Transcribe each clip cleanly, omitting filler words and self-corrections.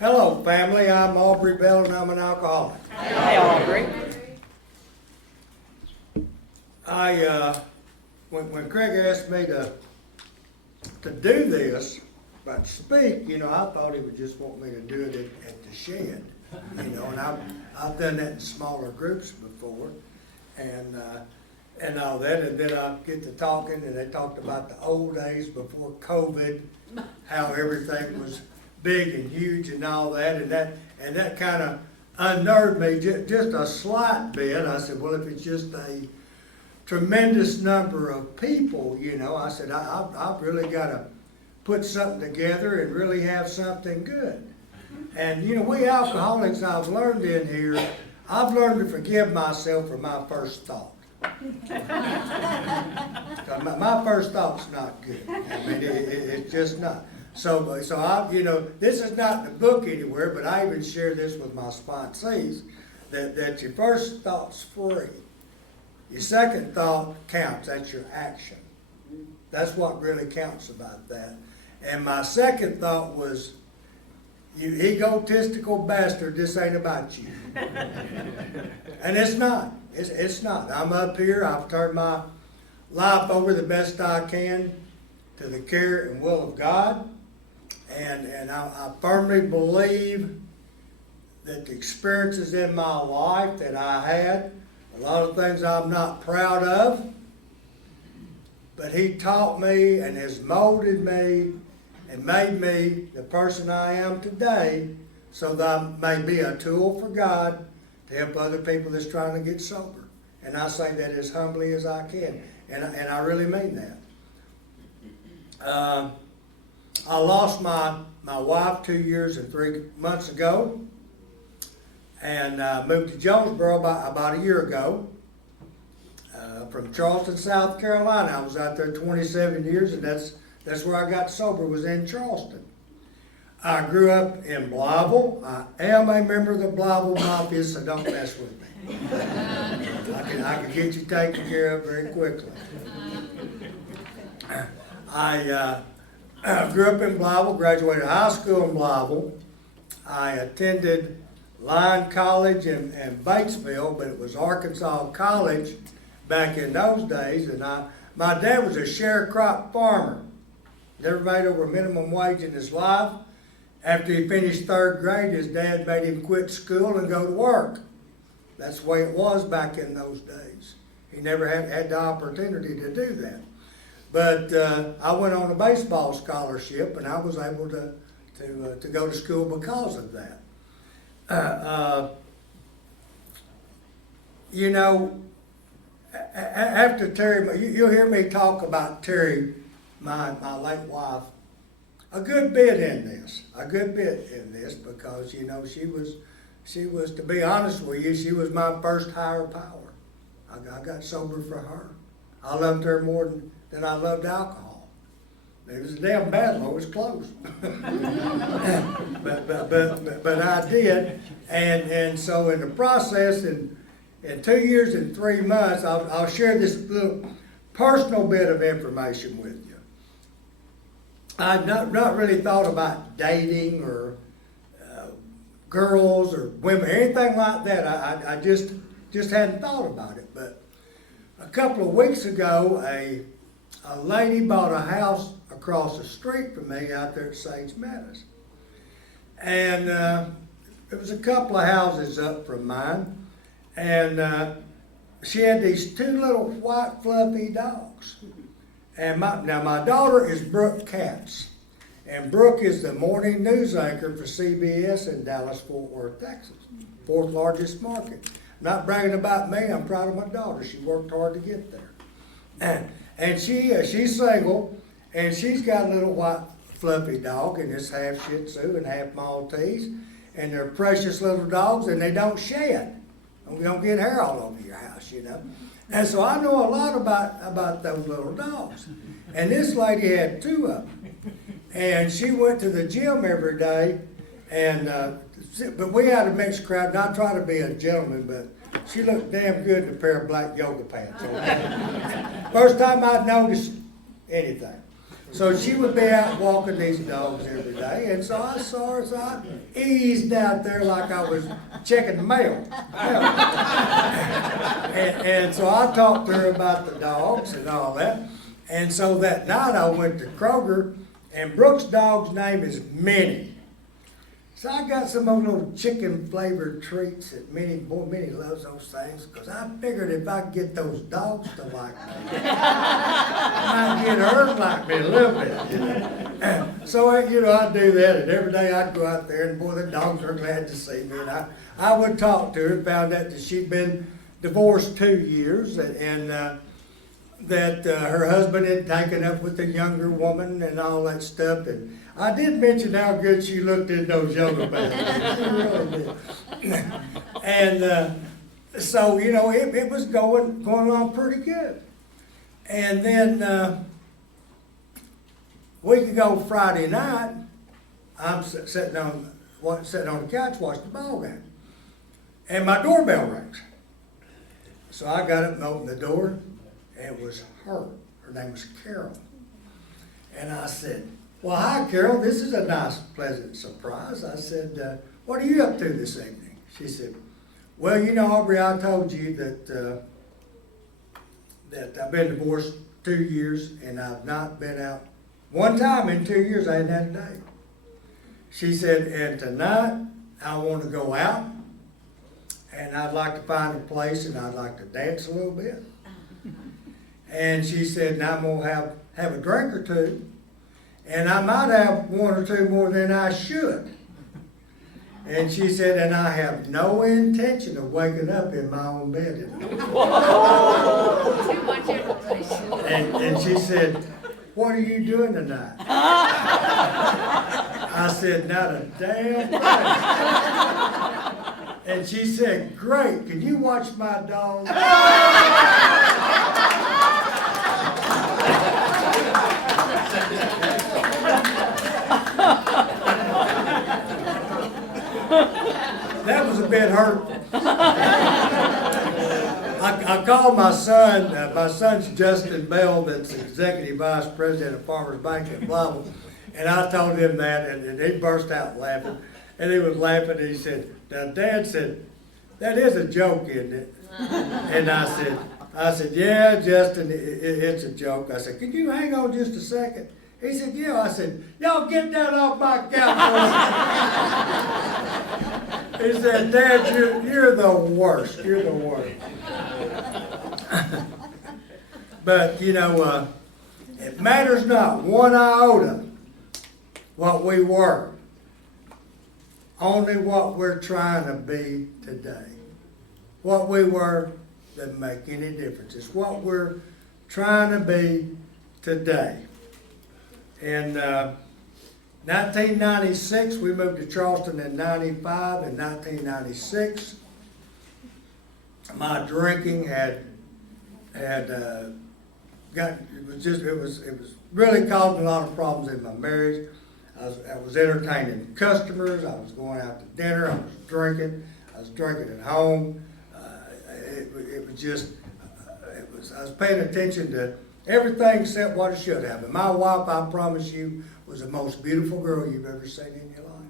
Hello, family. I'm Aubrey Bell, and I'm an alcoholic. Hey, Aubrey. When Craig asked me to do this, but speak, I thought he would just want me to do it at the shed, and I've done that in smaller groups before, and all that, and then I get to talking, and they talked about the old days before COVID, how everything was big and huge and all that, and that kind of unnerved me just a slight bit. I said, well, if it's just a tremendous number of people, I said, I've really got to put something together and really have something good. And, we alcoholics, I've learned in here, I've learned to forgive myself for my first thought. My first thought's not good. I mean, it's just not. So I, this is not in the book anywhere, but I even share this with my sponsees, that your first thought's free. Your second thought counts. That's your action. That's what really counts about that. And my second thought was, you egotistical bastard, this ain't about you. And it's not. It's not. I'm up here. I've turned my life over the best I can to the care and will of God. And I firmly believe that the experiences in my life that I had, a lot of things I'm not proud of, but He taught me and has molded me and made me the person I am today, so that I may be a tool for God to help other people that's trying to get sober. And I say that as humbly as I can, and I really mean that. I lost my wife 2 years and 3 months ago, and moved to Jonesboro about a year ago from Charleston, South Carolina. I was out there 27 years, and that's where I got sober, was in Charleston. I grew up in Blytheville. I am a member of the Blytheville Mafia, so don't mess with me. I can get you taken care of very quickly. I grew up in Blytheville, graduated high school in Blytheville. I attended Lyon College in Batesville, but it was Arkansas College back in those days. And my dad was a sharecrop farmer. Never made over minimum wage in his life. After he finished 3rd grade, his dad made him quit school and go to work. That's the way it was back in those days. He never had the opportunity to do that. But I went on a baseball scholarship, and I was able to go to school because of that. After Terry, you'll hear me talk about Terry, my late wife, a good bit in this, because she was, to be honest with you, she was my first higher power. I got sober for her. I loved her more than I loved alcohol. It was a damn battle. It was close. but I did. And so in the process, in 2 years and 3 months, I'll share this little personal bit of information with you. I've not really thought about dating or girls or women, anything like that. I just hadn't thought about it. But a couple of weeks ago, a lady bought a house across the street from me out there at Sage Meadows. And it was a couple of houses up from mine. And she had these 2 little white fluffy dogs. And my daughter is Brooke Katz. And Brooke is the morning news anchor for CBS in Dallas-Fort Worth, Texas. 4th largest market. Not bragging about me, I'm proud of my daughter. She worked hard to get there. And she's single, and she's got a little white fluffy dog, and it's half Shih Tzu and half Maltese. And they're precious little dogs, and they don't shed. You don't get hair all over your house, And so I know a lot about those little dogs. And this lady had 2 of them. And she went to the gym every day, but we had a mixed crowd, not trying to be a gentleman, but she looked damn good in a pair of black yoga pants. First time I'd noticed anything. So she would be out walking these dogs every day, and so I saw her, so I eased out there like I was checking the mail. And so I talked to her about the dogs and all that. And so that night I went to Kroger, and Brooke's dog's name is Minnie. So I got some of those little chicken flavored treats that Minnie loves those things, because I figured if I could get those dogs to like me, I might get her to like me a little bit. So, I do that, and every day I'd go out there, and boy, the dogs were glad to see me. And I would talk to her and found out that she'd been divorced 2 years, and that her husband had taken up with a younger woman and all that stuff. And I did mention how good she looked in those younger pants. She really did. And so, it was going along pretty good. And then a week ago Friday night, I'm sitting on the couch watching the ball game. And my doorbell rings. So I got up and opened the door. It was her. Her name was Carol. And I said, well, hi, Carol. This is a nice, pleasant surprise. I said, what are you up to this evening? She said, well, Aubrey, I told you that I've been divorced 2 years, and I've not been out. One time in 2 years, I hadn't had a date. She said, and tonight, I want to go out, and I'd like to find a place, and I'd like to dance a little bit. And she said, and I'm going to have a drink or two, and I might have one or two more than I should. And she said, and I have no intention of waking up in my own bed. And she said, what are you doing tonight? I said, not a damn thing. And she said, great, can you watch my dog? That was a bit hurtful. I called my son. My son's Justin Bell, that's executive vice president of Farmers Bank in Blytheville, and I told him that, and he burst out laughing. And he was laughing, and he said, now, Dad said, that is a joke, isn't it? And I said, yeah, Justin, it's a joke. I said, can you hang on just a second? He said, yeah. I said, y'all get down off my couch. He said, Dad, you're the worst. You're the worst. But, it matters not one iota what we were. Only what we're trying to be today. What we were doesn't make any difference. It's what we're trying to be today. In 1996, we moved to Charleston in 95. In 1996, my drinking it was really causing a lot of problems in my marriage. I was entertaining customers. I was going out to dinner. I was drinking at home. I was paying attention to everything except what it should have. And my wife, I promise you, was the most beautiful girl you've ever seen in your life.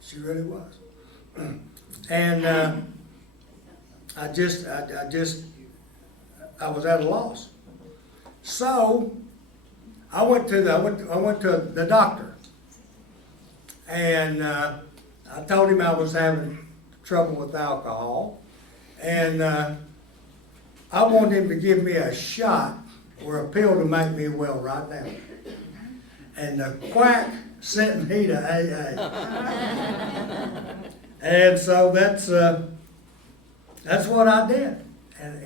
She really was. And I was at a loss. So I went to the doctor, and I told him I was having trouble with alcohol, and I wanted him to give me a shot or a pill to make me well right now. And the quack sent me to AA. And so that's what I did. And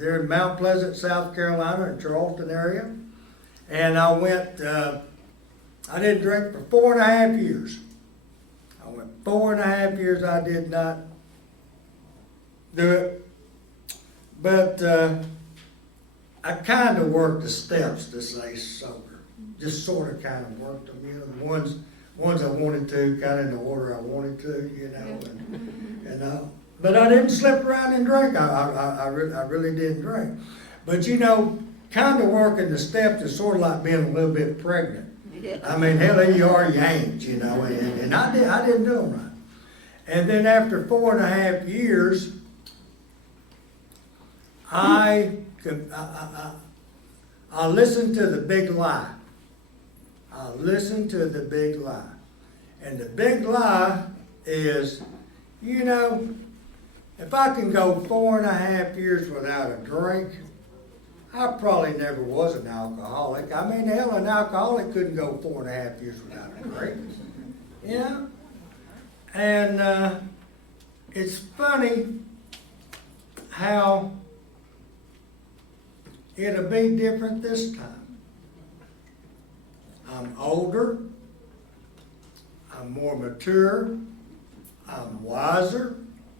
they're in Mount Pleasant, South Carolina, in Charleston area. And I went, I didn't drink for 4.5 years. I went 4.5 years I did not do it. But I kind of worked the steps to stay sober. Just sort of kind of worked them, the ones I wanted to, kind of in the order I wanted to, but I didn't slip around and drink. I really didn't drink. But kind of working the steps is sort of like being a little bit pregnant. I mean, hell, there you are, you ain't, you know, and I didn't do them right. And then after 4.5 years, I listened to the big lie. I listened to the big lie. And the big lie is, you know, if I can go 4.5 years without a drink, I probably never was an alcoholic. I mean, hell, an alcoholic couldn't go 4.5 years without a drink. You know? And it's funny how it'll be different this time. I'm older. I'm more mature. I'm wiser.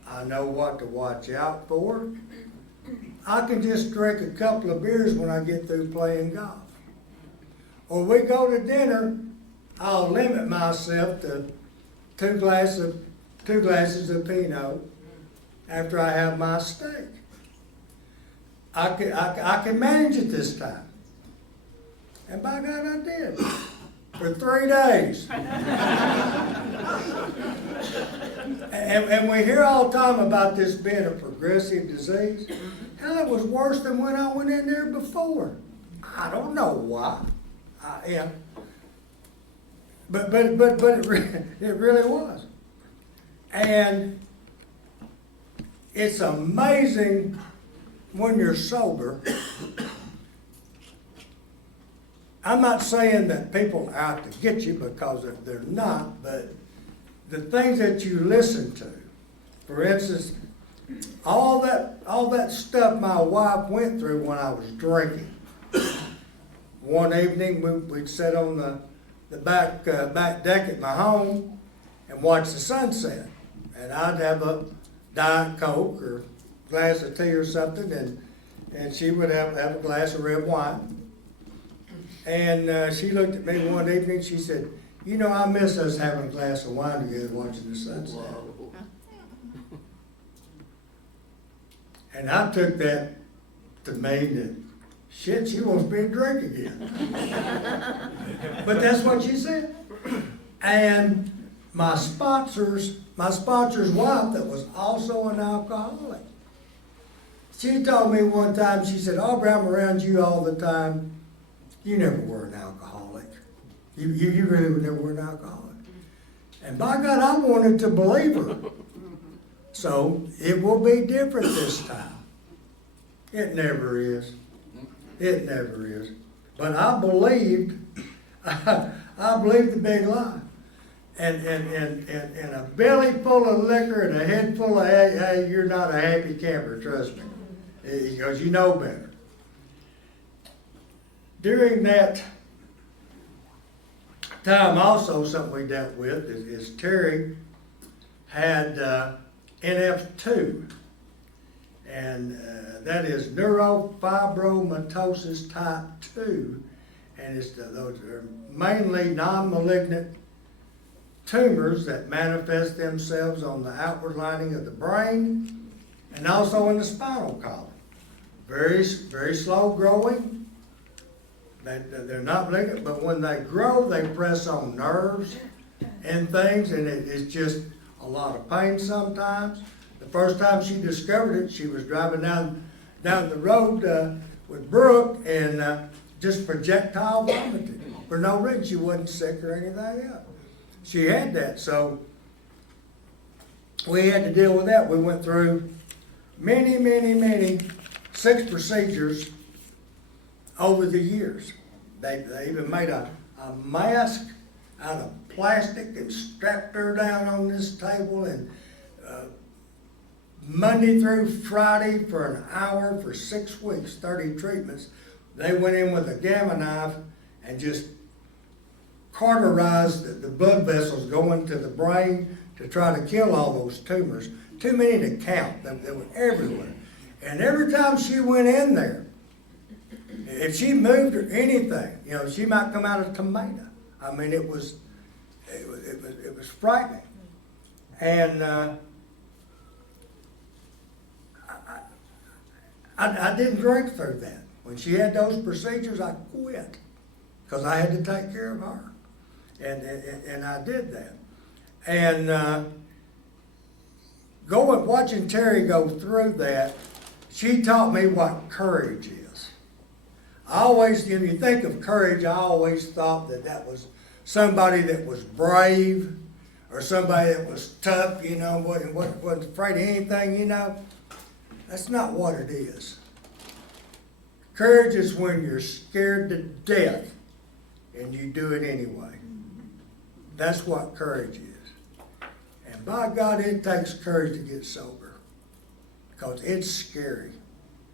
I know what to watch out for. I can just drink a couple of beers when I get through playing golf. Or we go to dinner, I'll limit myself to two glasses of Pinot after I have my steak. I can manage it this time. And by God, I did. For 3 days. And we hear all the time about this being a progressive disease. Hell, it was worse than when I went in there before. I don't know why. But it really was. And it's amazing when you're sober. I'm not saying that people are out to get you, because they're not, but the things that you listen to, for instance, all that stuff my wife went through when I was drinking. One evening we'd sit on the back deck at my home and watch the sunset, and I'd have a Diet Coke or a glass of tea or something, and she would have a glass of red wine. And she looked at me one evening, she said, "You know, I miss us having a glass of wine together watching the sunset." And I took that to mean that, shit, she wants me to drink again. But that's what she said. And my sponsor's wife, that was also an alcoholic, she told me one time, she said, "Aubrey, I'm around you all the time. You never were an alcoholic. You really never were an alcoholic." And by God, I wanted to believe her. So it will be different this time. It never is. It never is. But I believed the big lie. And a belly full of liquor and a head full of, hey, you're not a happy camper, trust me. Because you know better. During that time also, something we dealt with is Terry had NF2, and that is neurofibromatosis type 2, and those are mainly non-malignant tumors that manifest themselves on the outward lining of the brain and also in the spinal column. Very, very slow growing. They're not malignant, but when they grow, they press on nerves and things, and it's just a lot of pain sometimes. The first time she discovered it, she was driving down the road with Brooke and just projectile vomited. For no reason, she wasn't sick or anything else. She had that, so we had to deal with that. We went through many 6 procedures over the years. They even made a mask out of plastic and strapped her down on this table, and Monday through Friday for an hour for 6 weeks, 30 treatments. They went in with a gamma knife and just cauterized the blood vessels going to the brain to try to kill all those tumors. Too many to count. They were everywhere. And every time she went in there, if she moved or anything, you know, she might come out a tomato. I mean, it was frightening. And I didn't drink through that. When she had those procedures, I quit because I had to take care of her. And I did that. And watching Terry go through that, she taught me what courage is. I always, when you think of courage, I always thought that was somebody that was brave or somebody that was tough, wasn't afraid of anything, That's not what it is. Courage is when you're scared to death and you do it anyway. That's what courage is. And by God, it takes courage to get sober because it's scary.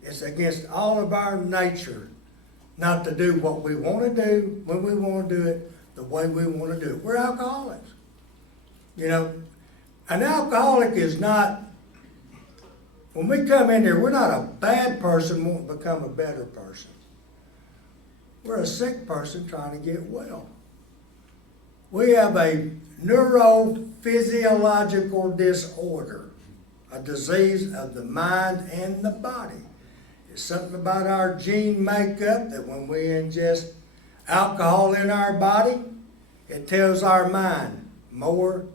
It's against all of our nature not to do what we want to do when we want to do it the way we want to do it. We're alcoholics. An alcoholic is not, when we come in here, we're not a bad person wanting to become a better person. We're a sick person trying to get well. We have a neurophysiological disorder, a disease of the mind and the body. It's something about our gene makeup that when we ingest alcohol in our body, it tells our mind more.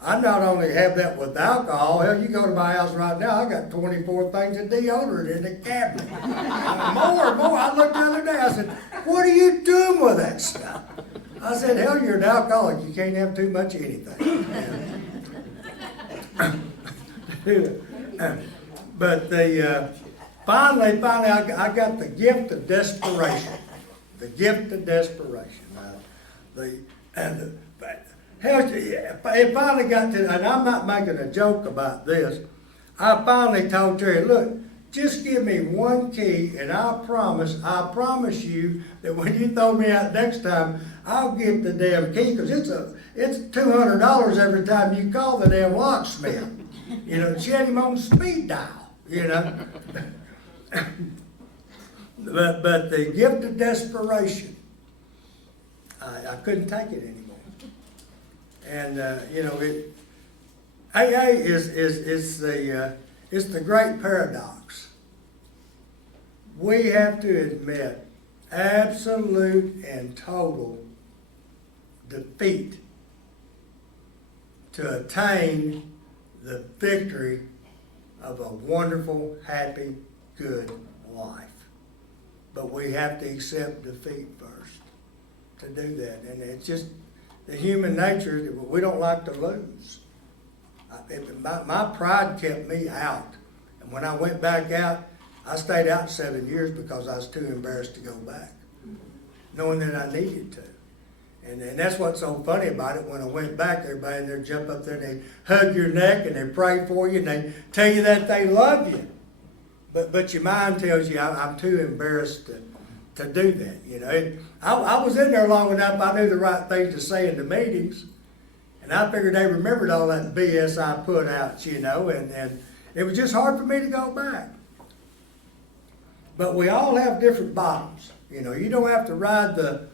I not only have that with alcohol, hell, you go to my house right now, I got 24 things of deodorant in the cabinet. More. I looked the other day, I said, what are you doing with that stuff? I said, hell, you're an alcoholic. You can't have too much of anything. But finally, I got the gift of desperation. The gift of desperation. It finally got to, and I'm not making a joke about this, I finally told Terry, look, just give me one key and I promise you that when you throw me out next time, I'll give the damn key, because it's $200 every time you call the damn locksmith. She had him on speed dial, But the gift of desperation, I couldn't take it anymore. And AA is the great paradox. We have to admit absolute and total defeat to attain the victory of a wonderful, happy, good life. But we have to accept defeat first to do that. And it's just the human nature that we don't like to lose. My pride kept me out. And when I went back out, I stayed out 7 years because I was too embarrassed to go back, knowing that I needed to. And that's what's so funny about it. When I went back, everybody in there jump up there and they hug your neck and they pray for you and they tell you that they love you. But your mind tells you, I'm too embarrassed to do that. I was in there long enough, I knew the right things to say in the meetings. And I figured they remembered all that BS I put out, and it was just hard for me to go back. But we all have different bottoms. You don't have to ride the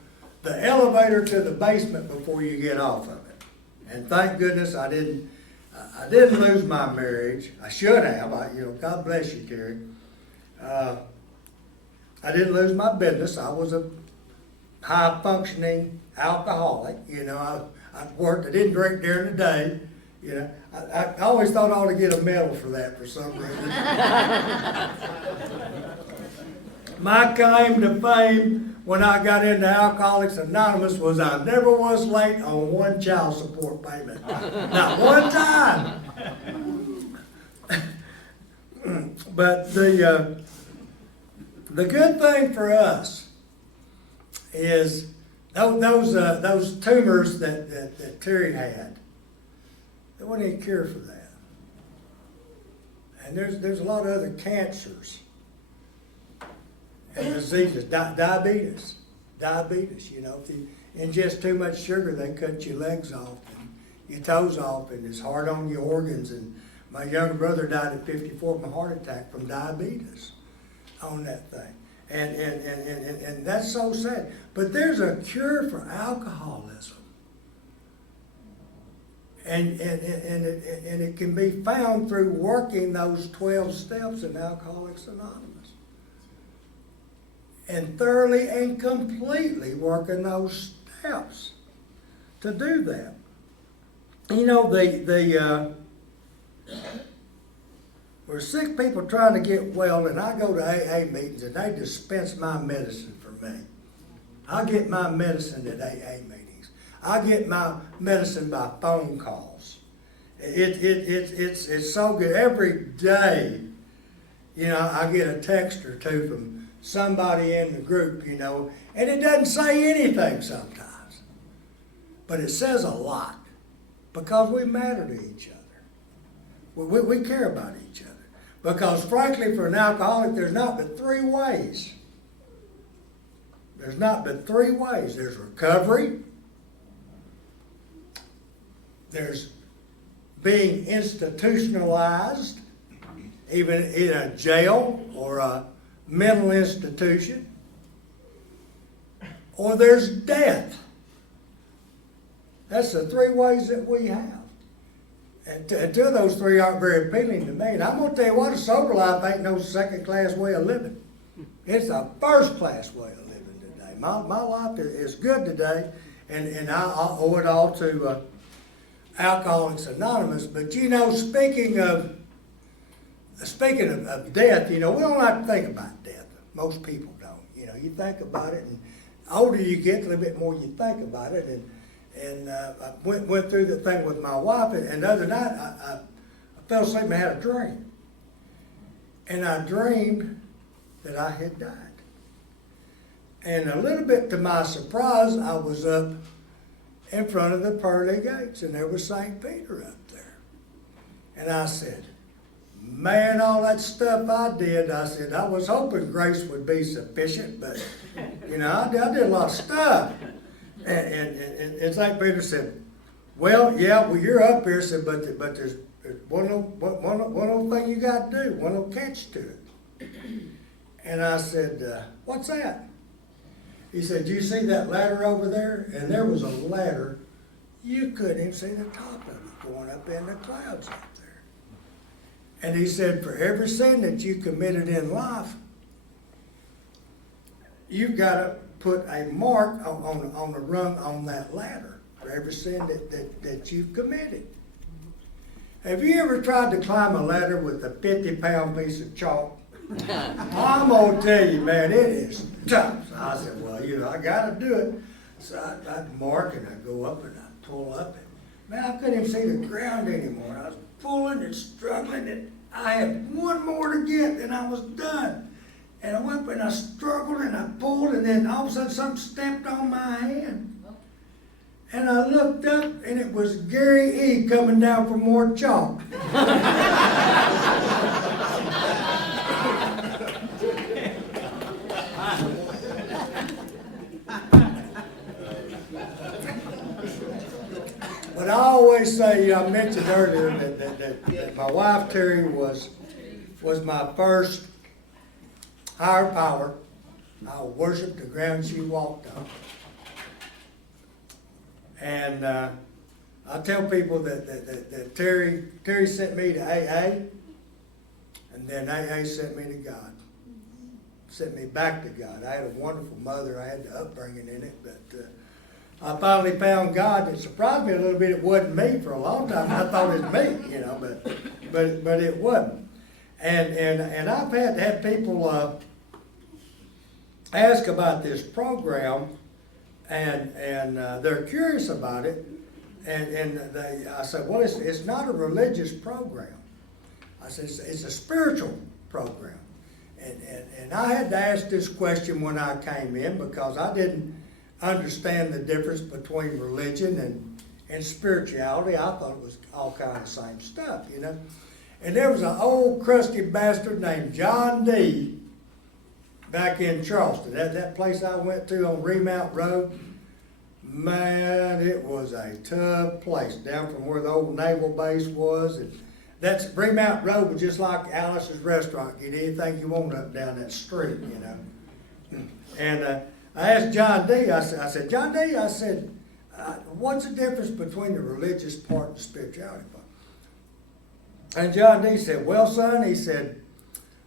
elevator to the basement before you get off of it. And thank goodness I didn't lose my marriage. I should have. God bless you, Terry. I didn't lose my business. I was a high-functioning alcoholic. I worked. I didn't drink during the day. I always thought I ought to get a medal for that for some reason. My claim to fame when I got into Alcoholics Anonymous was I never was late on one child support payment. Not one time. But the good thing for us is those tumors that Terry had, there wasn't any cure for that. And there's a lot of other cancers and diseases. Diabetes. If you ingest too much sugar, they cut your legs off and your toes off, and it's hard on your organs. And my younger brother died at 54 from a heart attack from diabetes on that thing. And that's so sad. But there's a cure for alcoholism. And it can be found through working those 12 steps in Alcoholics Anonymous. And thoroughly and completely working those steps to do that. You know, we're sick people trying to get well, and I go to AA meetings and they dispense my medicine for me. I get my medicine at AA meetings. I get my medicine by phone calls. It's so good. Every day, you know, I get a text or two from somebody in the group, you know, and it doesn't say anything sometimes. But it says a lot because we matter to each other. We care about each other. Because frankly, for an alcoholic, there's not but three ways. There's not but three ways. There's recovery. There's being institutionalized, even in a jail or a mental institution. Or there's death. That's the three ways that we have. And two of those three aren't very appealing to me. And I'm going to tell you what, a sober life ain't no second-class way of living. It's a first-class way of living today. My life is good today, and I owe it all to Alcoholics Anonymous. But, you know, speaking of death, you know, we don't like to think about death. Most people don't. You know, you think about it, and the older you get, a little bit more you think about it. And I went through the thing with my wife, and the other night I fell asleep and had a dream. And I dreamed that I had died. And a little bit to my surprise, I was up in front of the pearly gates, and there was St. Peter up there. And I said, man, all that stuff I did, I said, I was hoping grace would be sufficient, but, you know, I did a lot of stuff. And St. Peter said, well, yeah, well, you're up here, said, but there's one little thing you got to do, one little catch to it. And I said, what's that? He said, do you see that ladder over there? And there was a ladder. You couldn't even see the top of it going up in the clouds up there. And he said, for every sin that you committed in life, you've got to put a mark on the rung on that ladder for every sin that you've committed. Have you ever tried to climb a ladder with a 50-pound piece of chalk? I'm going to tell you, man, it is tough. So I said, well, you know, I got to do it. So I mark and I go up and I pull up. And, man, I couldn't even see the ground anymore. I was pulling and struggling, and I had one more to get, and I was done. And I went up and I struggled and I pulled, and then all of a sudden something stepped on my hand. And I looked up and it was Gary E. coming down for more chalk. But I always say, I mentioned earlier that my wife Terry was my first higher power. I worshiped the ground she walked on. And I tell people that Terry sent me to AA, and then AA sent me to God. Sent me back to God. I had a wonderful mother. I had the upbringing in it, but I finally found God. It surprised me a little bit. It wasn't me for a long time. I thought it was me, you know, but it wasn't. And I've had to have people ask about this program, and they're curious about it, and I said, well, it's not a religious program. I said, it's a spiritual program. And I had to ask this question when I came in because I didn't understand the difference between religion and spirituality. I thought it was all kind of the same stuff, you know. And there was an old crusty bastard named John D. back in Charleston. That place I went to on Remount Road, man, it was a tough place down from where the old naval base was. And that's Remount Road was just like Alice's restaurant. Get anything you want up down that street, you know. And I asked John D. I said, John D. I said, what's the difference between the religious part and the spirituality part? And John D. said, well, son, he said,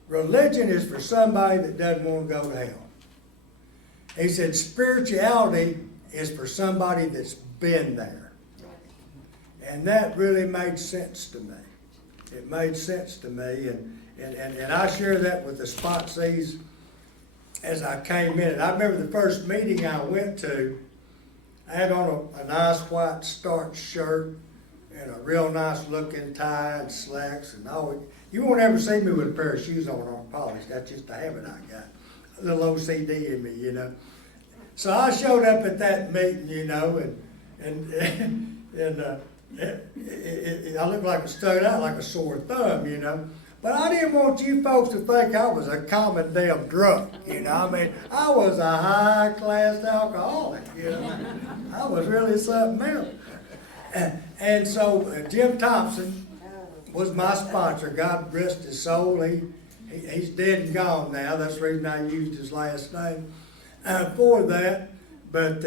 religion is for somebody that doesn't want to go to hell. He said, spirituality is for somebody that's been there. And that really made sense to me. It made sense to me, and I share that with the Spotsees as I came in. And I remember the first meeting I went to, I had on a nice white starched shirt and a real nice looking tie and slacks, and you won't ever see me with a pair of shoes on polished. That's just a habit I got. A little OCD in me, you know. So I showed up at that meeting, you know, and I looked like I stuck out like a sore thumb, you know. But I didn't want you folks to think I was a common damn drunk, you know. I mean, I was a high-class alcoholic, you know. I was really something else. And so Jim Thompson was my sponsor. God rest his soul. He's dead and gone now. That's the reason I used his last name for that. But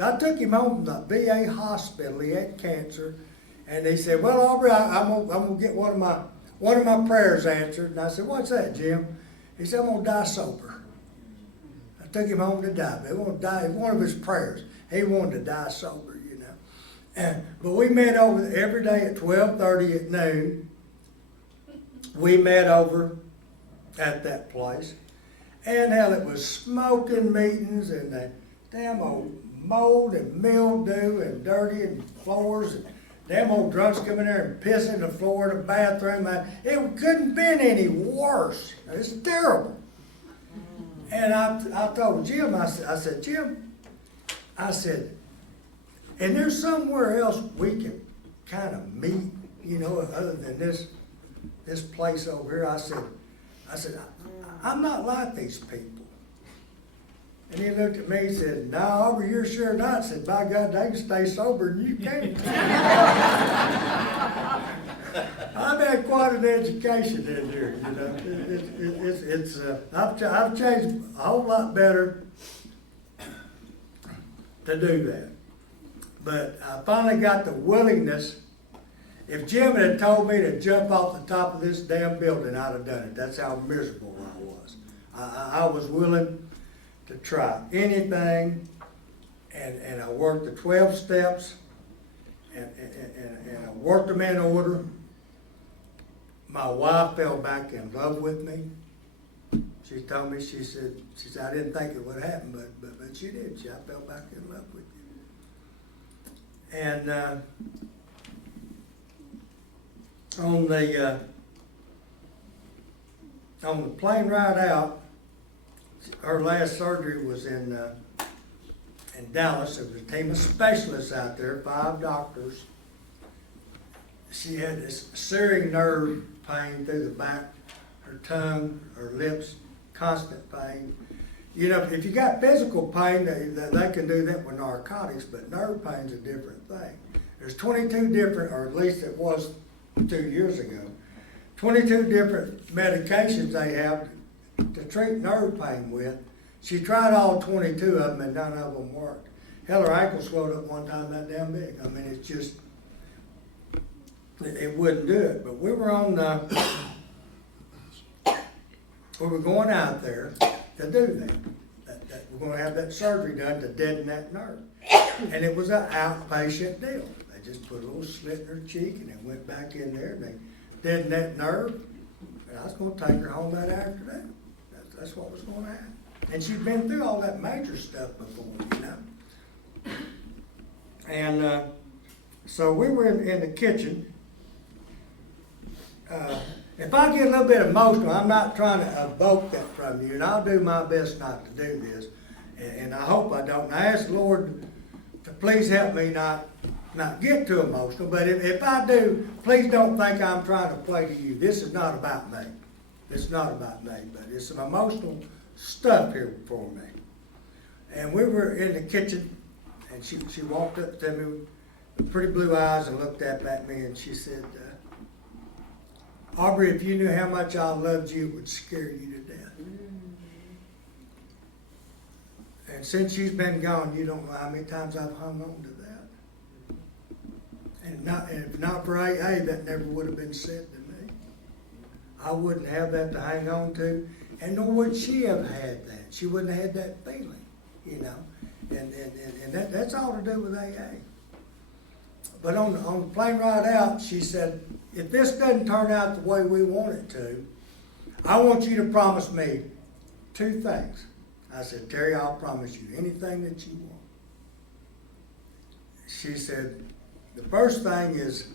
I took him home from the VA hospital. He had cancer, and he said, "Well, Aubrey, I'm gonna get one of my prayers answered." And I said, "What's that, Jim?" He said, "I'm gonna die sober." I took him home to die. But he wanted to die. One of his prayers. He wanted to die sober, you know. But we met over every day at 12:30 at noon. We met over at that place, and hell, it was smoking meetings and the damn old mold and mildew and dirty and floors and damn old drunks coming there and pissing the floor in the bathroom. It couldn't been any worse. It's terrible. And I told Jim, I said, Jim, I said, and there's somewhere else we can kind of meet, you know, other than this place over here. I said, I'm not like these people. And he looked at me and said, "No, Aubrey, you're sure not." I said, "By God, they can stay sober and you can't." I've had quite an education in here, you know. I've changed a whole lot better to do that. But I finally got the willingness. If Jim had told me to jump off the top of this damn building, I'd have done it. That's how miserable I was. I was willing to try anything, and I worked the 12 steps, and I worked them in order. My wife fell back in love with me. She told me, she said, I didn't think it would happen, but she did. I fell back in love with you. And on the plane ride out, her last surgery was in Dallas. There was a team of specialists out there, 5 doctors. She had this searing nerve pain through the back, her tongue, her lips, constant pain. You know, if you got physical pain, they can do that with narcotics, but nerve pain's a different thing. There's 22 different, or at least it was 2 years ago, 22 different medications they have to treat nerve pain with. She tried all 22 of them and none of them worked. Hell, her ankle swelled up one time that damn big. I mean, it's just, it wouldn't do it. But we were we were going out there to do that. We're going to have that surgery done to deaden that nerve. And it was an outpatient deal. They just put a little slit in her cheek and they went back in there and they deadened that nerve. And I was going to take her home that afternoon. That's what was going to happen. And she'd been through all that major stuff before, you know. And so we were in the kitchen. If I get a little bit emotional, I'm not trying to evoke that from you, and I'll do my best not to do this. And I hope I don't. And I ask the Lord to please help me not get too emotional. But if I do, please don't think I'm trying to play to you. This is not about me. It's not about me, but it's some emotional stuff here for me. And we were in the kitchen, and she walked up to me with pretty blue eyes and looked up at me, and she said, "Aubrey, if you knew how much I loved you, it would scare you to death." And since she's been gone, you don't know how many times I've hung on to that. And if not for AA, that never would have been said to me. I wouldn't have that to hang on to, and nor would she have had that. She wouldn't have had that feeling, you know. And that's all to do with AA. But on the plane ride out, she said, if this doesn't turn out the way we want it to, I want you to promise me 2 things. I said, Terry, I'll promise you anything that you want. She said, the first thing is,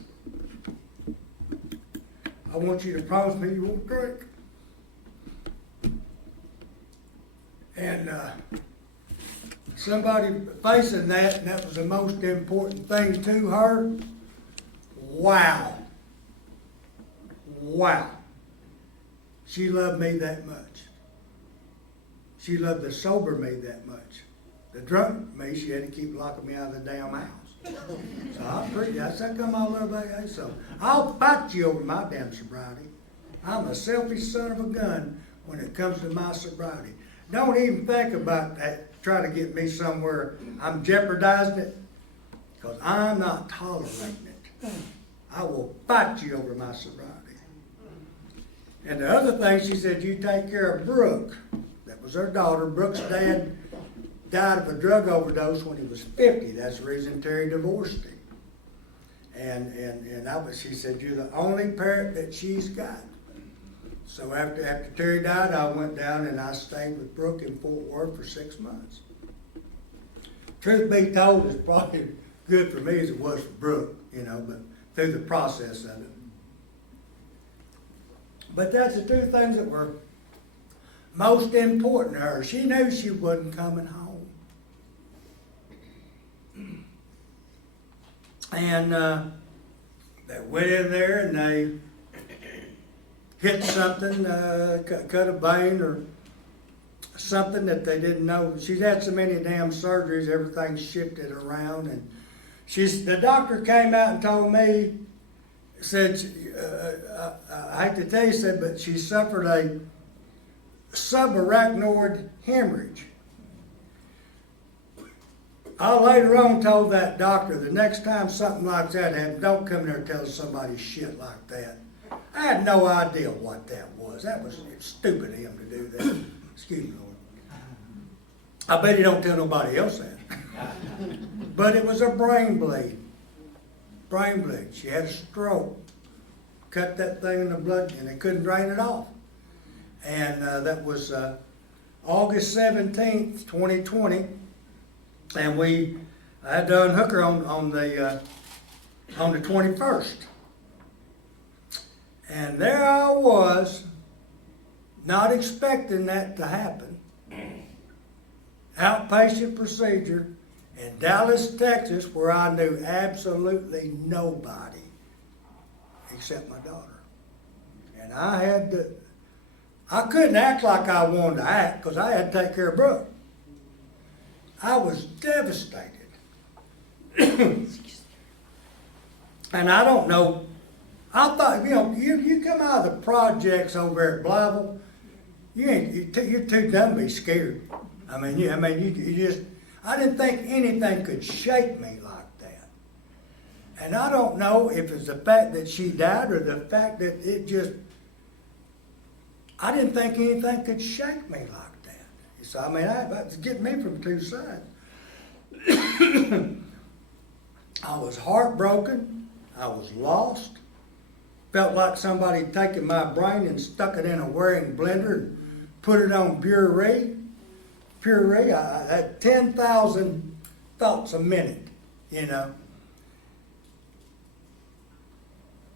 I want you to promise me you won't drink. And somebody facing that, and that was the most important thing to her. Wow. Wow. She loved me that much. She loved the sober me that much. The drunk me, she had to keep locking me out of the damn house. So that's how come I love AA. So I'll fight you over my damn sobriety. I'm a selfish son of a gun when it comes to my sobriety. Don't even think about that, trying to get me somewhere I'm jeopardizing it, because I'm not tolerating it. I will fight you over my sobriety. And the other thing, she said, you take care of Brooke. That was her daughter. Brooke's dad died of a drug overdose when he was 50. That's the reason Terry divorced him. And she said, you're the only parent that she's got. So after Terry died, I went down and I stayed with Brooke in Fort Worth for 6 months. Truth be told, it's probably good for me as it was for Brooke, you know, but through the process of it. But that's the 2 things that were most important to her. She knew she wasn't coming home. And they went in there and they hit something, cut a vein or something that they didn't know. She's had so many damn surgeries, everything shifted around. And the doctor came out and told me, said, I hate to tell you, said, but she suffered a subarachnoid hemorrhage. I later on told that doctor, the next time something like that happened, don't come there and tell somebody shit like that. I had no idea what that was. That was stupid of him to do that. Excuse me, Lord. I bet he don't tell nobody else that. But it was a brain bleed. Brain bleed. She had a stroke. Cut that thing in the blood and they couldn't drain it off. And that was August 17th, 2020. And I had to unhook her on the 21st. And there I was, not expecting that to happen. Outpatient procedure in Dallas, Texas, where I knew absolutely nobody except my daughter. And I couldn't act like I wanted to act because I had to take care of Brooke. I was devastated. And I don't know, I thought, you know, you come out of the projects over at Blyville, you're too dumb to be scared. I didn't think anything could shake me like that. And I don't know if it's the fact that she died or the fact that I didn't think anything could shake me like that. So, it's getting me from 2 sides. I was heartbroken. I was lost. Felt like somebody had taken my brain and stuck it in a whirring blender and put it on puree. I had 10,000 thoughts a minute, you know.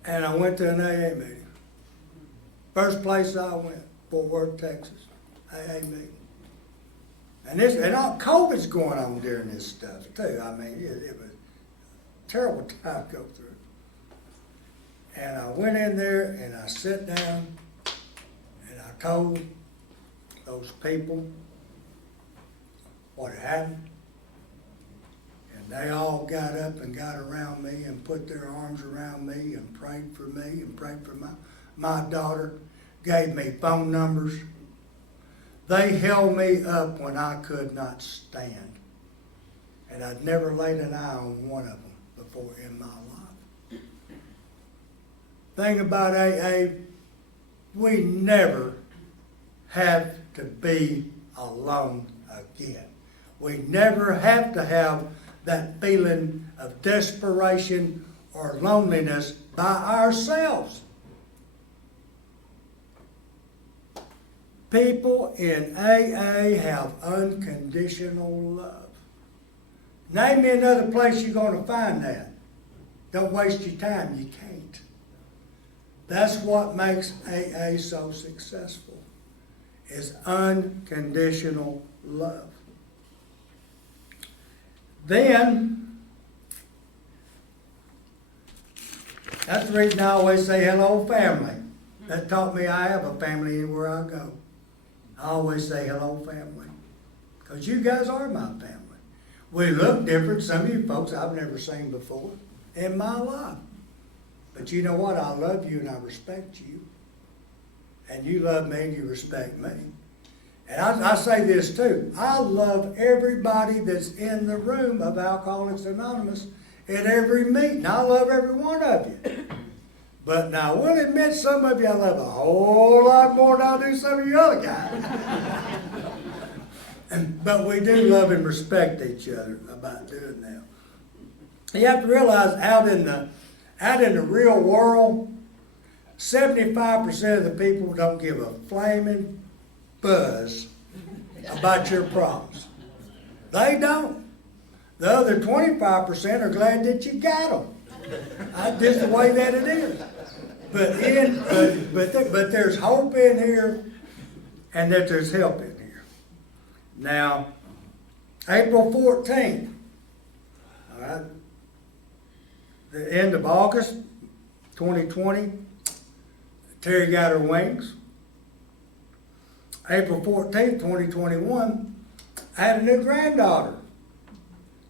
And I went to an AA meeting. First place I went, Fort Worth, Texas, AA meeting. And all COVID's going on during this stuff too. It was a terrible time to go through. And I went in there and I sat down and I told those people what had happened. And they all got up and got around me and put their arms around me and prayed for me and prayed for my daughter, gave me phone numbers. They held me up when I could not stand. And I'd never laid an eye on one of them before in my life. Thing about AA, we never have to be alone again. We never have to have that feeling of desperation or loneliness by ourselves. People in AA have unconditional love. Name me another place you're going to find that. Don't waste your time. You can't. That's what makes AA so successful, is unconditional love. Then, that's the reason I always say hello family. That taught me I have a family anywhere I go. I always say hello family. Because you guys are my family. We look different. Some of you folks I've never seen before in my life. But you know what? I love you and I respect you. And you love me and you respect me. And I say this too. I love everybody that's in the room of Alcoholics Anonymous at every meeting. I love every one of you. But now I will admit some of you I love a whole lot more than I do some of you other guys. But we do love and respect each other about doing that. You have to realize out in the real world, 75% of the people don't give a flaming buzz about your problems. They don't. The other 25% are glad that you got them. That's just the way that it is. But there's hope in here, and that there's help in here. Now, April 14th, all right, the end of August 2020, Terry got her wings. April 14th, 2021, I had a new granddaughter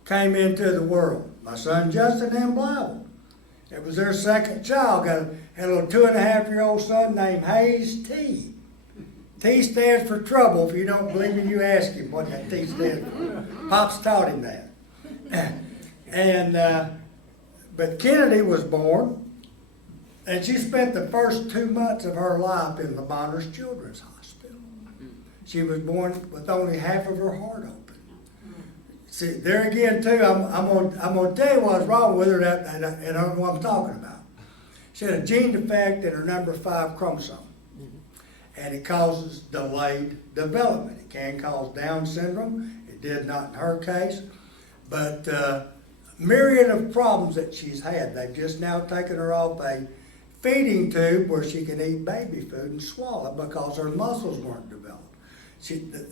came into the world. My son Justin and Blythe. It was their second child. Had a little 2.5-year-old son named Hayes T. T stands for trouble. If you don't believe me, you ask him what that T stands for. Pops taught him that. But Kennedy was born, and she spent the first 2 months of her life in Lebanner's Children's Hospital. She was born with only half of her heart open. See, there again, too, I'm going to tell you what's wrong with her, and I don't know what I'm talking about. She had a gene defect in her number 5 chromosome, and it causes delayed development. It can cause Down syndrome. It did not in her case, but myriad of problems that she's had. They've just now taken her off a feeding tube where she can eat baby food and swallow because her muscles weren't developed.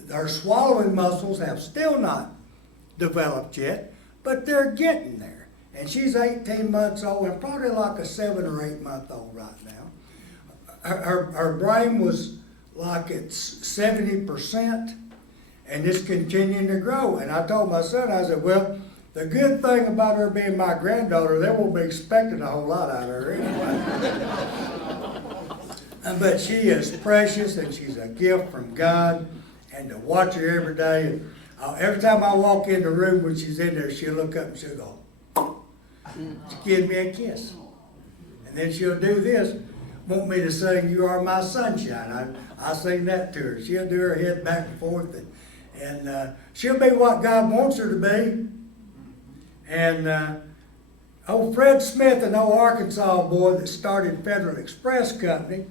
Her swallowing muscles have still not developed yet, but they're getting there. And she's 18 months old and probably like a 7 or 8 month old right now. Her brain was like it's 70%, and it's continuing to grow. And I told my son, I said, well, the good thing about her being my granddaughter, they won't be expecting a whole lot out of her anyway. But she is precious, and she's a gift from God. And to watch her every day, and every time I walk in the room when she's in there, she'll look up and she'll go, she gives me a kiss. And then she'll do this, want me to sing "You Are My Sunshine." I sing that to her. She'll do her head back and forth, and she'll be what God wants her to be. And old Fred Smith, an old Arkansas boy that started Federal Express Company,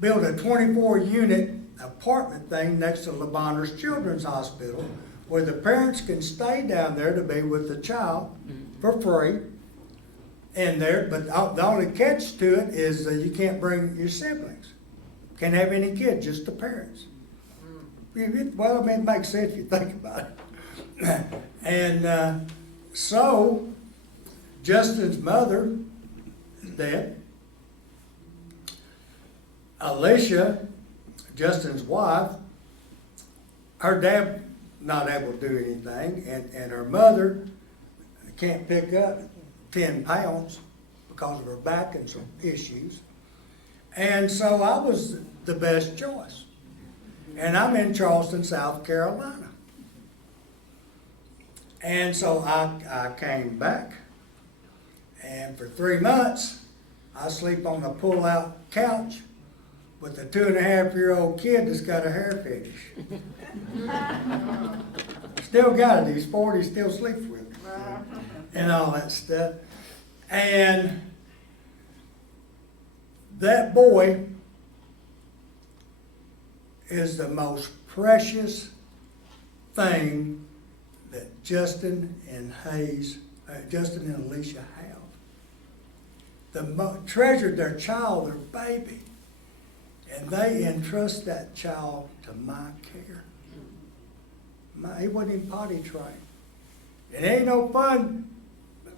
built a 24-unit apartment thing next to Lebanner's Children's Hospital, where the parents can stay down there to be with the child for free in there. But the only catch to it is you can't bring your siblings. Can't have any kids, just the parents. Well, I mean, it makes sense if you think about it. And so, Justin's mother is dead. Alicia, Justin's wife, her dad not able to do anything, and her mother can't pick up 10 pounds because of her back and some issues. And so I was the best choice. And I'm in Charleston, South Carolina. And so I came back, and for 3 months, I sleep on a pull-out couch with a 2.5-year-old kid that's got a hair fetish. Still got it, he's 40, still sleeps with me. And all that stuff. And that boy is the most precious thing that Justin and Alicia have. Treasured their child, their baby, and they entrust that child to my care. He wasn't even potty trained. It ain't no fun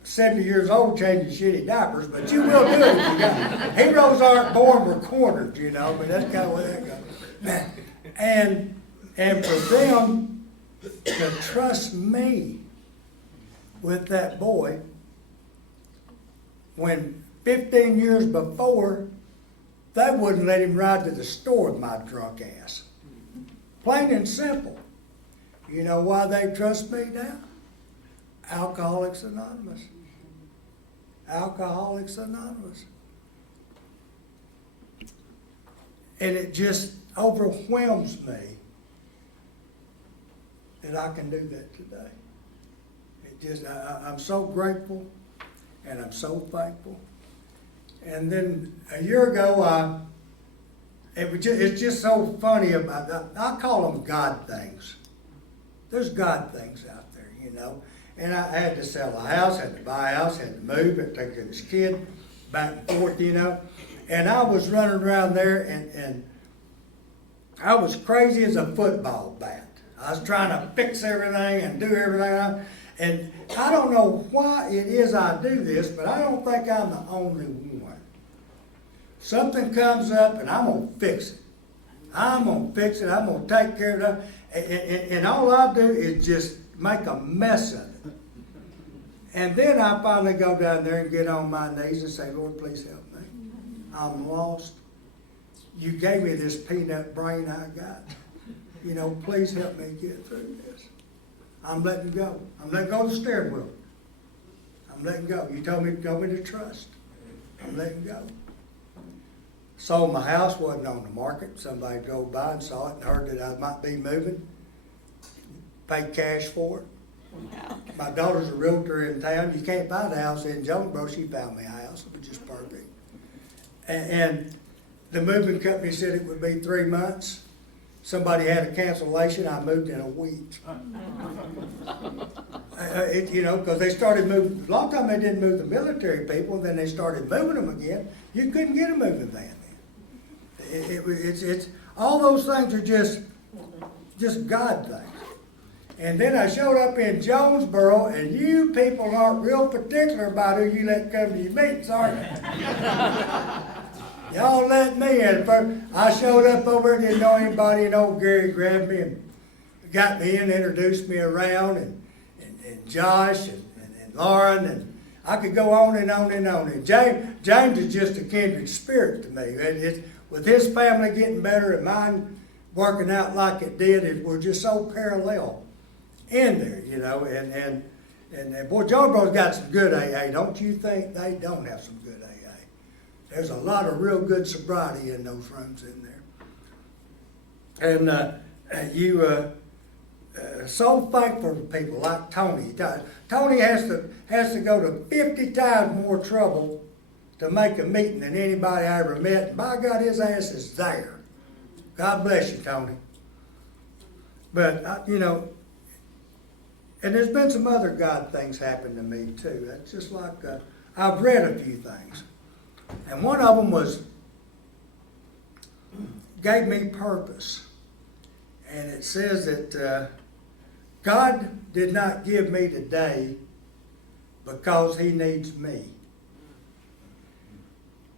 70 years old changing shitty diapers, but you will do it if you got. Heroes aren't born, we're cornered, you know, but that's kind of where that goes. And for them to trust me with that boy, when 15 years before, they wouldn't let him ride to the store with my drunk ass. Plain and simple. You know why they trust me now? Alcoholics Anonymous. Alcoholics Anonymous. And it just overwhelms me that I can do that today. It just, I'm so grateful and I'm so thankful. And then a year ago, it's just so funny about that. I call them God things. There's God things out there, you know. And I had to sell a house, had to buy a house, had to move, had to take care of this kid, back and forth, you know. And I was running around there and I was crazy as a football bat. I was trying to fix everything and do everything. And I don't know why it is I do this, but I don't think I'm the only one. Something comes up and I'm going to fix it. I'm going to fix it. I'm going to take care of it. And all I do is just make a mess of it. And then I finally go down there and get on my knees and say, Lord, please help me. I'm lost. You gave me this peanut brain I got. You know, please help me get through this. I'm letting go. I'm letting go of the steering wheel. I'm letting go. You told me to trust. I'm letting go. Sold my house, wasn't on the market. Somebody drove by and saw it and heard that I might be moving. Paid cash for it. Wow. My daughter's a realtor in town. You can't find a house in Jonesboro. She found me a house. It was just perfect. And the moving company said it would be 3 months. Somebody had a cancellation. I moved in a week. You know, because they started moving. A long time they didn't move the military people, and then they started moving them again. You couldn't get a moving van then. It's all those things are just God things. And then I showed up in Jonesboro, and you people aren't real particular about who you let come to your meetings, are you? Y'all let me in. First, I showed up over and didn't know anybody, and old Gary grabbed me and got me in, introduced me around, and Josh and Lauren, and I could go on and on and on. And James is just a kindred spirit to me. With his family getting better and mine working out like it did, we're just so parallel in there, you know. And boy, Jonesboro's got some good AA. Don't you think they don't have some good AA? There's a lot of real good sobriety in those rooms in there. And so thankful for people like Tony. Tony has to go to 50 times more trouble to make a meeting than anybody I ever met. And by God, his ass is there. God bless you, Tony. But, you know, and there's been some other God things happen to me too. That's just like, I've read a few things. And one of them was, gave me purpose. And it says that God did not give me today because he needs me.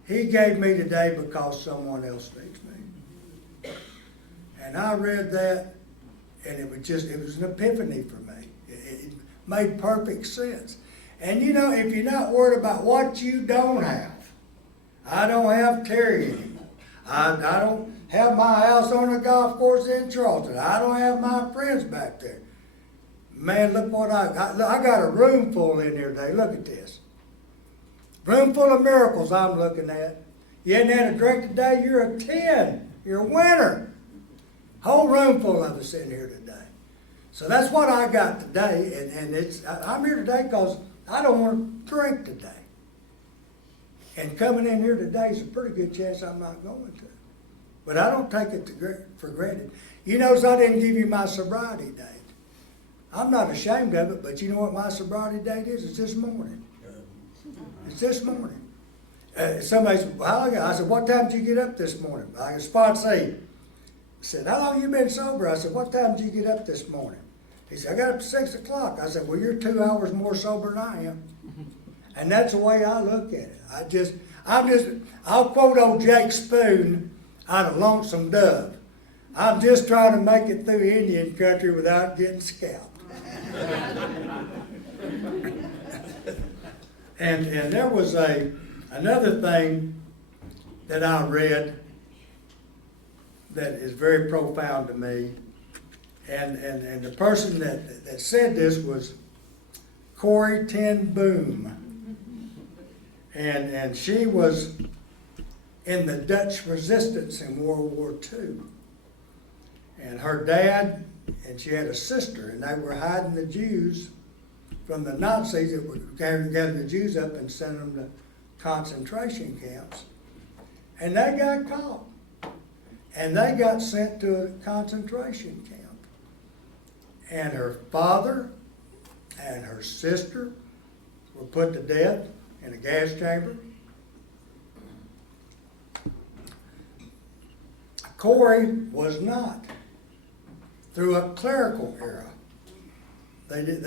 He gave me today because someone else needs me. And I read that, and it was an epiphany for me. It made perfect sense. And you know, if you're not worried about what you don't have, I don't have Terry anymore. I don't have my house on a golf course in Charleston. I don't have my friends back there. Man, look what I got a room full in here today. Look at this. Room full of miracles I'm looking at. You hadn't had a drink today, you're a 10. You're a winner. Whole room full of us in here today. So that's what I got today, and I'm here today because I don't want to drink today. And coming in here today is a pretty good chance I'm not going to. But I don't take it for granted. You notice I didn't give you my sobriety date. I'm not ashamed of it, but you know what my sobriety date is? It's this morning. It's this morning. Somebody said, well, how long ago? I said, what time did you get up this morning? I sponsee. Said, how long you been sober? I said, what time did you get up this morning? He said, I got up at 6 o'clock. I said, well, you're 2 hours more sober than I am. And that's the way I look at it. I'll quote old Jake Spoon out of Lonesome Dove. I'm just trying to make it through Indian country without getting scalped. And there was another thing that I read that is very profound to me. And the person that said this was Corrie ten Boom. And she was in the Dutch resistance in World War II. And her dad, and she had a sister, and they were hiding the Jews from the Nazis that would gather the Jews up and send them to concentration camps. And they got caught. And they got sent to a concentration camp. And her father and her sister were put to death in a gas chamber. Corrie was not. Through a clerical era, they didn't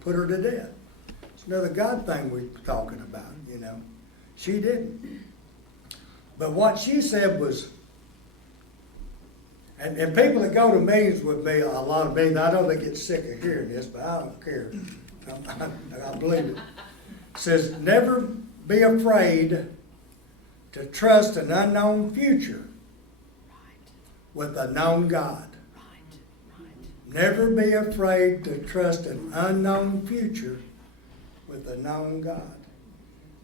put her to death. It's another God thing we're talking about, you know. She didn't. But what she said was, and people that go to meetings with me, a lot of meetings, I know they get sick of hearing this, but I don't care. I believe it. It says, never be afraid to trust an unknown future with a known God. Never be afraid to trust an unknown future with a known God.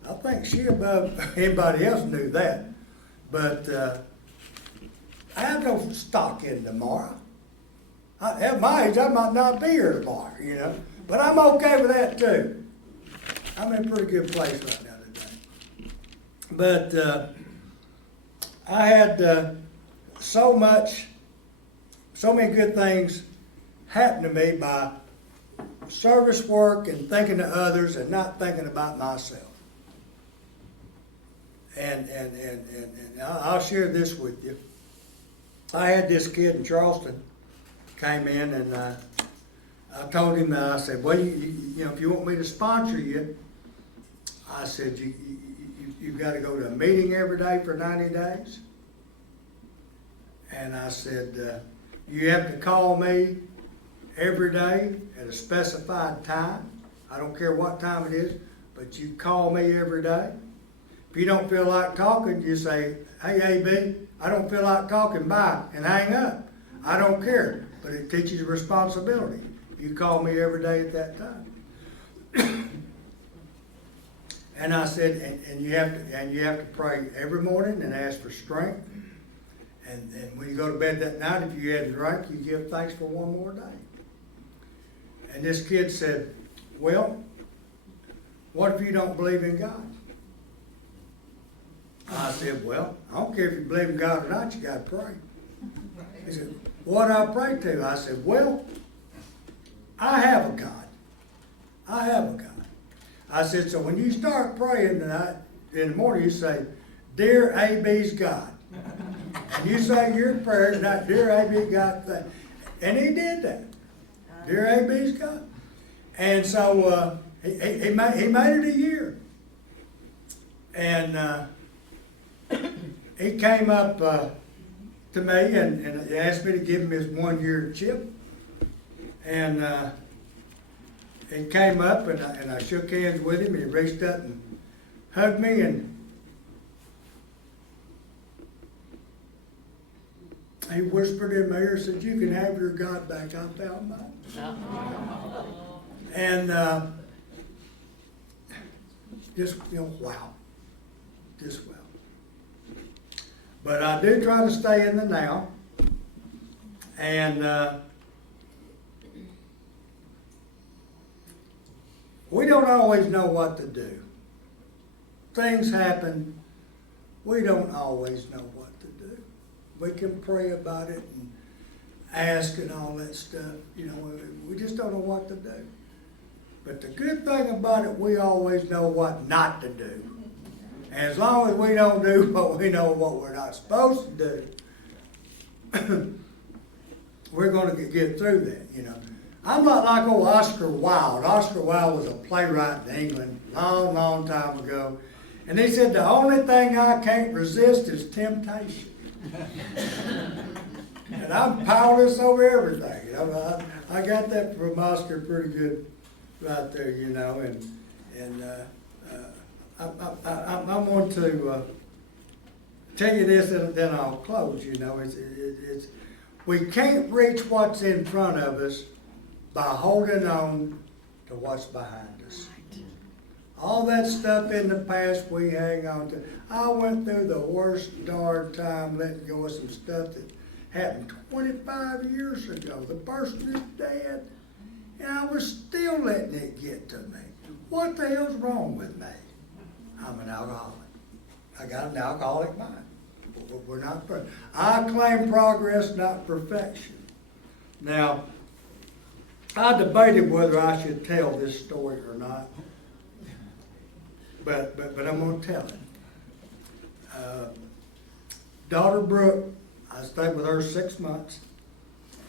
I think she above anybody else knew that. But I have no stock in tomorrow. At my age, I might not be here tomorrow, you know. But I'm okay with that too. I'm in a pretty good place right now today. But I had so many good things happen to me by service work and thinking of others and not thinking about myself. And I'll share this with you. I had this kid in Charleston came in, and I told him that I said, well, you know, if you want me to sponsor you, I said you've got to go to a meeting every day for 90 days. And I said, you have to call me every day at a specified time. I don't care what time it is, but you call me every day. If you don't feel like talking, you say, hey, AB, I don't feel like talking, bye, and hang up. I don't care, but it teaches you responsibility. You call me every day at that time. And I said, and you have to pray every morning and ask for strength. And when you go to bed that night, if you hadn't drank, you give thanks for one more day. And this kid said, well, what if you don't believe in God? I said, well, I don't care if you believe in God or not, you got to pray. He said, what do I pray to? I said, well, I have a God. I have a God. I said, so when you start praying tonight, in the morning, you say, dear AB's God. And you say your prayer tonight, dear AB God, and he did that. Dear AB's God. And so he made it a year. And he came up to me and asked me to give him his 1-year chip. And he came up and I shook hands with him. He reached up and hugged me, and He whispered in my ear, said, "You can have your God back. I found mine." And just, wow. Just wow. But I do try to stay in the now. And we don't always know what to do. Things happen. We don't always know what to do. We can pray about it and ask and all that stuff. We just don't know what to do. But the good thing about it, we always know what not to do. And as long as we don't do what we know what we're not supposed to do, we're going to get through that, I'm not like old Oscar Wilde. Oscar Wilde was a playwright in England long, long time ago. And he said, "The only thing I can't resist is temptation." And I'm powerless over everything. I got that from Oscar pretty good right there, and I'm going to tell you this, and then I'll close. It's we can't reach what's in front of us by holding on to what's behind us. All that stuff in the past we hang on to. I went through the worst darn time letting go of some stuff that happened 25 years ago. The person is dead, and I was still letting it get to me. What the hell's wrong with me? I'm an alcoholic. I got an alcoholic mind. We're not perfect. I claim progress, not perfection. Now, I debated whether I should tell this story or not, but I'm going to tell it. Daughter Brooke, I stayed with her 6 months.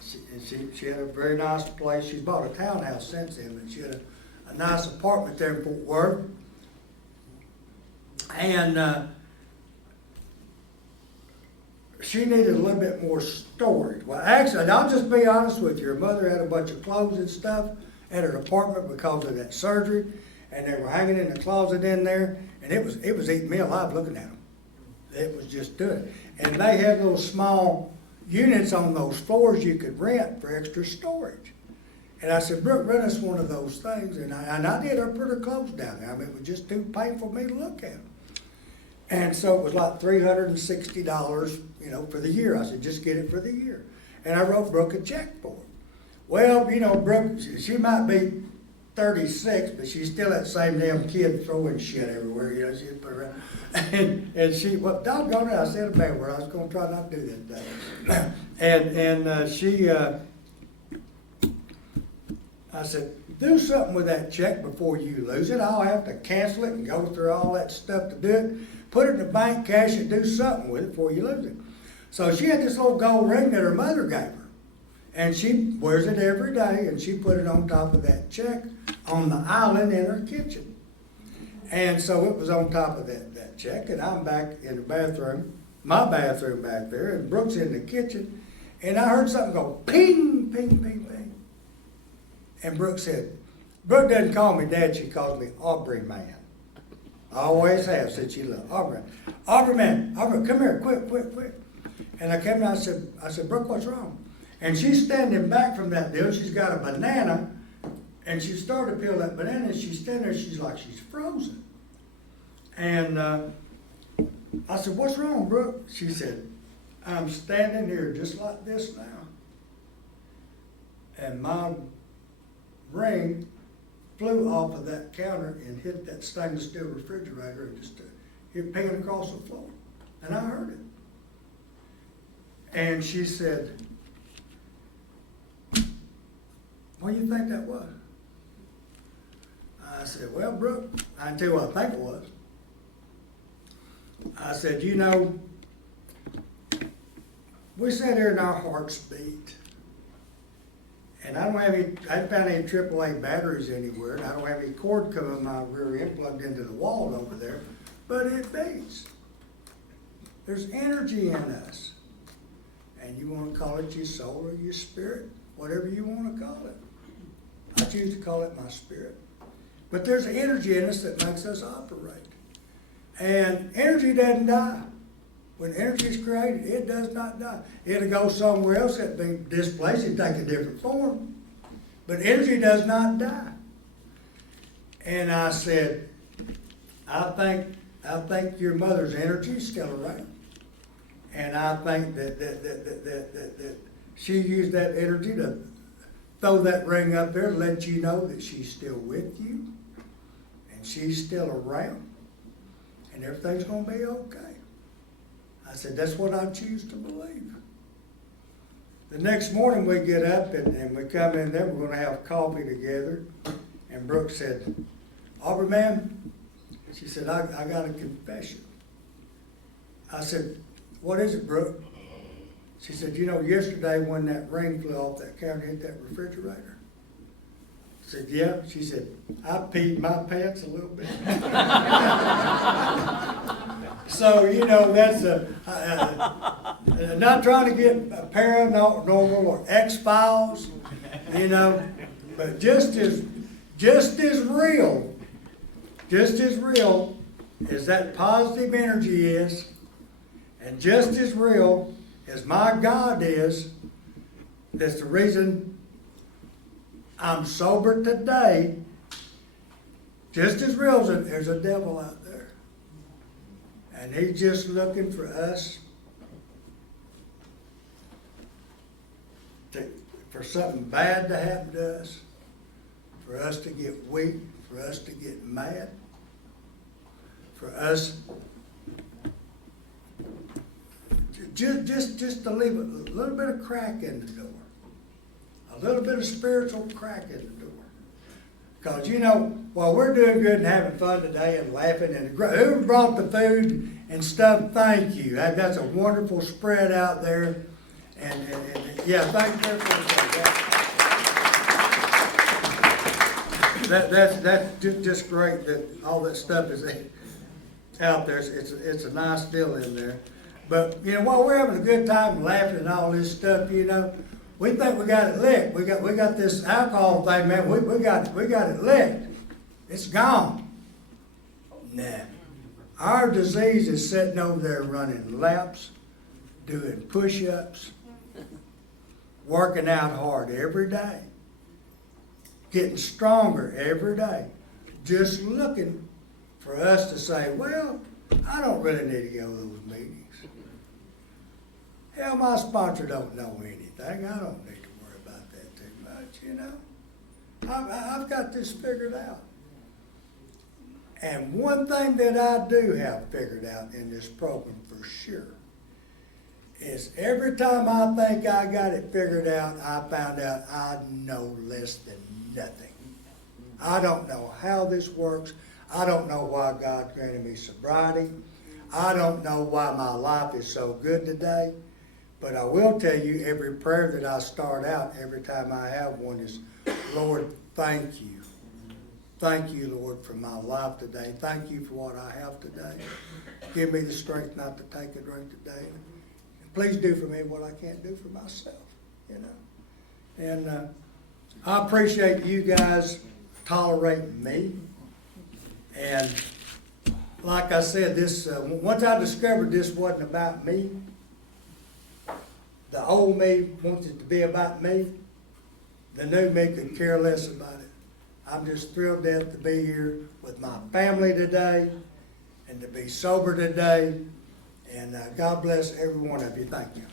She had a very nice place. She's bought a townhouse since then, but she had a nice apartment there in Fort Worth. And she needed a little bit more storage. Well, actually, I'll just be honest with you. Her mother had a bunch of clothes and stuff at her apartment because of that surgery, and they were hanging in the closet in there, and it was eating me alive looking at them. It was just doing it. And they had little small units on those floors you could rent for extra storage. And I said, "Brooke, rent us one of those things." And I did. I put her clothes down there. I mean, it was just too painful for me to look at them. And so it was like $360, for the year. I said, "Just get it for the year." And I wrote Brooke a check for it. Well, Brooke, she might be 36, but she's still that same damn kid throwing shit everywhere. She put her around. And she, well, doggone it, I said a bad word. I was going to try not to do that day. She, I said, "Do something with that check before you lose it. I'll have to cancel it and go through all that stuff to do it. Put it in the bank, cash it, do something with it before you lose it." So she had this little gold ring that her mother gave her. And she wears it every day, and she put it on top of that check on the island in her kitchen. And so it was on top of that check, and I'm back in the bathroom, my bathroom back there, and Brooke's in the kitchen, and I heard something go ping, ping, ping, ping. And Brooke said, Brooke doesn't call me Dad, she calls me Aubrey man. I always have since she left. Aubrey man, come here, quick. And I came and I said, "Brooke, what's wrong?" And she's standing back from that deal. She's got a banana, and she started to peel that banana, and she's standing there, she's like she's frozen. And I said, "What's wrong, Brooke?" She said, "I'm standing here just like this now, and my ring flew off of that counter and hit that stainless steel refrigerator and just hit pinging across the floor. And I heard it." And she said, "What do you think that was?" I said, "Well, Brooke, I can tell you what I think it was." I said, we sat here and our hearts beat. And I haven't found any AAA batteries anywhere, and I don't have any cord coming my rear end plugged into the wall over there, but it beats. There's energy in us. And you want to call it your soul or your spirit, whatever you want to call it. I choose to call it my spirit. But there's energy in us that makes us operate. And energy doesn't die. When energy is created, it does not die. It'll go somewhere else, it'll be displaced, it'll take a different form. But energy does not die. And I said, I think your mother's energy is still around. And I think that she used that energy to throw that ring up there, let you know that she's still with you. And she's still around. And everything's going to be okay. I said, that's what I choose to believe. The next morning we get up and we come in there, we're going to have coffee together. And Brooke said, Aubrey, man, she said, I got a confession. I said, what is it, Brooke? She said, you know, yesterday when that ring flew off that counter, hit that refrigerator. I said, yeah. She said, I peed my pants a little bit. So, you know, that's not trying to get paranormal or X-Files, you know, but just as real as that positive energy is, and just as real as my God is, that's the reason I'm sober today. Just as real as there's a devil out there. And he's just looking for us for something bad to happen to us, for us to get weak, for us to get mad, for us just to leave a little bit of crack in the door, a little bit of spiritual crack in the door. Because, you know, while we're doing good and having fun today and laughing, and whoever brought the food and stuff, thank you. That's a wonderful spread out there. And yeah, thank you for that. That's just great that all that stuff is out there. It's a nice deal in there. But, you know, while we're having a good time and laughing and all this stuff, you know, we think we got it licked. We got this alcohol thing, man. We got it licked. It's gone. Nah. Our disease is sitting over there running laps, doing push-ups, working out hard every day, getting stronger every day, just looking for us to say, well, I don't really need to go to those meetings. Hell, my sponsor don't know anything. I don't need to worry about that too much, you know. I've got this figured out. And one thing that I do have figured out in this program for sure is every time I think I got it figured out, I found out I know less than nothing. I don't know how this works. I don't know why God granted me sobriety. I don't know why my life is so good today. But I will tell you, every prayer that I start out, every time I have one is, Lord, thank you. Thank you, Lord, for my life today. Thank you for what I have today. Give me the strength not to take a drink today. And please do for me what I can't do for myself, you know. And I appreciate you guys tolerating me. And like I said, this once I discovered this wasn't about me, the old me wants it to be about me. The new me could care less about it. I'm just thrilled to death to be here with my family today and to be sober today. And God bless every one of you. Thank you.